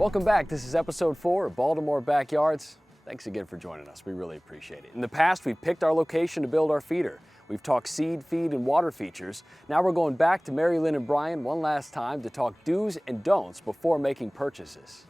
Welcome back. This is episode 4 of Baltimore Backyards. Thanks again for joining us. We really appreciate it. In the past, we've picked our location to build our feeder. We've talked seed, feed, and water features. Now we're going back to Mary Lynn and Brian one last time to talk do's and don'ts before making purchases.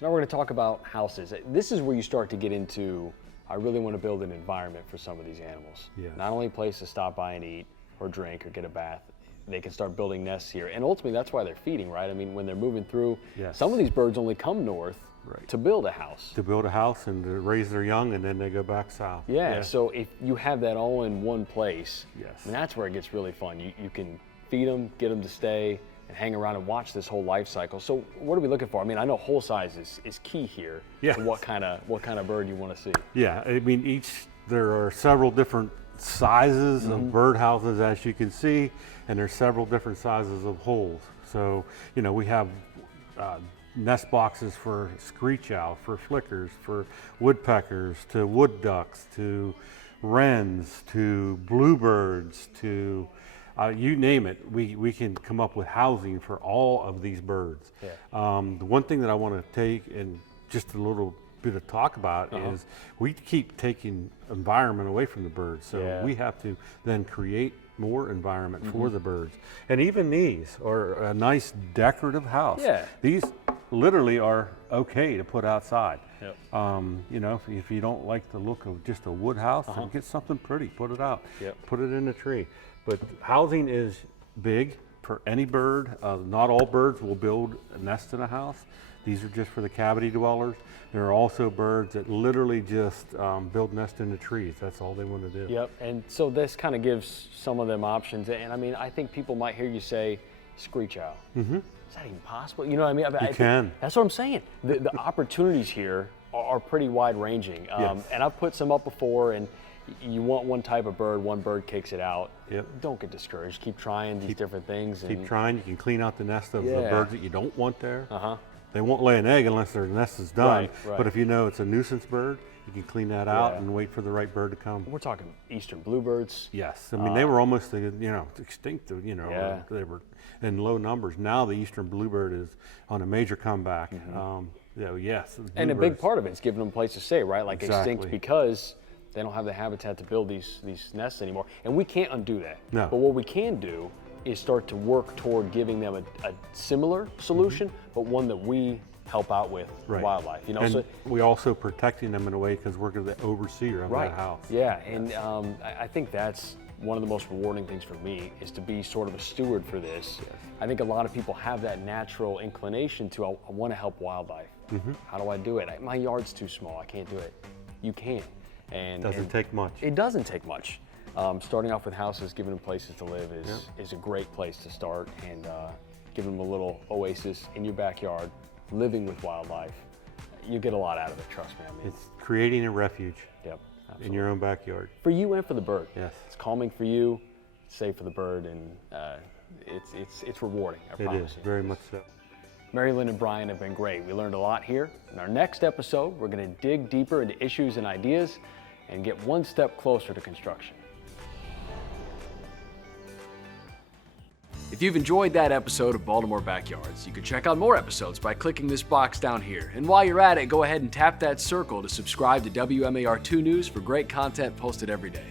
So now we're going to talk about houses. This is where you start to get into, I really want to build an environment for some of these animals. Yeah. Not only a place to stop by and eat or drink or get a bath, they can start building nests here. And ultimately, that's why they're feeding, right? I mean, when they're moving through, Yes. some of these birds only come north Right. to build a house. To build a house and to raise their young, and then they go back south. Yeah, so if you have that all in one place, Yes. I mean, that's where it gets really fun. You can feed them, get them to stay, and hang around and watch this whole life cycle. So what are we looking for? I mean, I know hole size is key here Yes. to what kind of bird you want to see. Yeah, I mean, there are several different sizes of birdhouses, as you can see, and there's several different sizes of holes. So, you know, we have nest boxes for screech owl, for flickers, for woodpeckers, to wood ducks, to wrens, to bluebirds, to you name it. We can come up with housing for all of these birds. Yeah. The one thing that I want to take and just a little bit of talk about is we keep taking environment away from the birds. So we have to then create more environment for the birds. And even these are a nice decorative house. Yeah. These literally are okay to put outside. Yep. You know, if you don't like the look of just a wood house, then get something pretty, put it out. Yep. Put it in a tree. But housing is big for any bird. Not all birds will build a nest in a house. These are just for the cavity dwellers. There are also birds that literally just build nests in the trees. That's all they want to do. Yep, and so this kind of gives some of them options. And I mean, I think people might hear you say screech owl. Mm-hmm. Is that even possible? You know what I mean? I can. That's what I'm saying. The opportunities here are pretty wide ranging. Yes. And I've put some up before, and you want one type of bird, one bird kicks it out. Yep. Don't get discouraged. Keep trying these different things. Keep trying. You can clean out the nest of the birds that you don't want there. They won't lay an egg unless their nest is done. Right. But if you know it's a nuisance bird, you can clean that out and wait for the right bird to come. We're talking eastern bluebirds. Yes, I mean they were almost extinct. You know, they were in low numbers. Now the eastern bluebird is on a major comeback. Yes, And a big part of it is giving them a place to stay, right? Like Exactly. extinct because they don't have the habitat to build these nests anymore. And we can't undo that. No. But what we can do is start to work toward giving them a similar solution, but one that we help out with wildlife. You know, and so we also protecting them in a way because we're the overseer of that house. Yeah, and I think that's one of the most rewarding things for me is to be sort of a steward for this. Yes. I think a lot of people have that natural inclination to, I want to help wildlife. How do I do it? My yard's too small, I can't do it. You can. And Doesn't take much. It doesn't take much. Starting off with houses, giving them places to live is a great place to start, and giving them a little oasis in your backyard, living with wildlife. You get a lot out of it, trust me. I mean, It's creating a refuge yep, absolutely. in your own backyard. For you and for the bird. Yes. It's calming for you, it's safe for the bird, and it's rewarding, I It promise is, you. very much so. Mary Lynn and Brian have been great. We learned a lot here. In our next episode, we're going to dig deeper into issues and ideas and get one step closer to construction. If you've enjoyed that episode of Baltimore Backyards, you can check out more episodes by clicking this box down here. And while you're at it, go ahead and tap that circle to subscribe to WMAR 2 News for great content posted every day.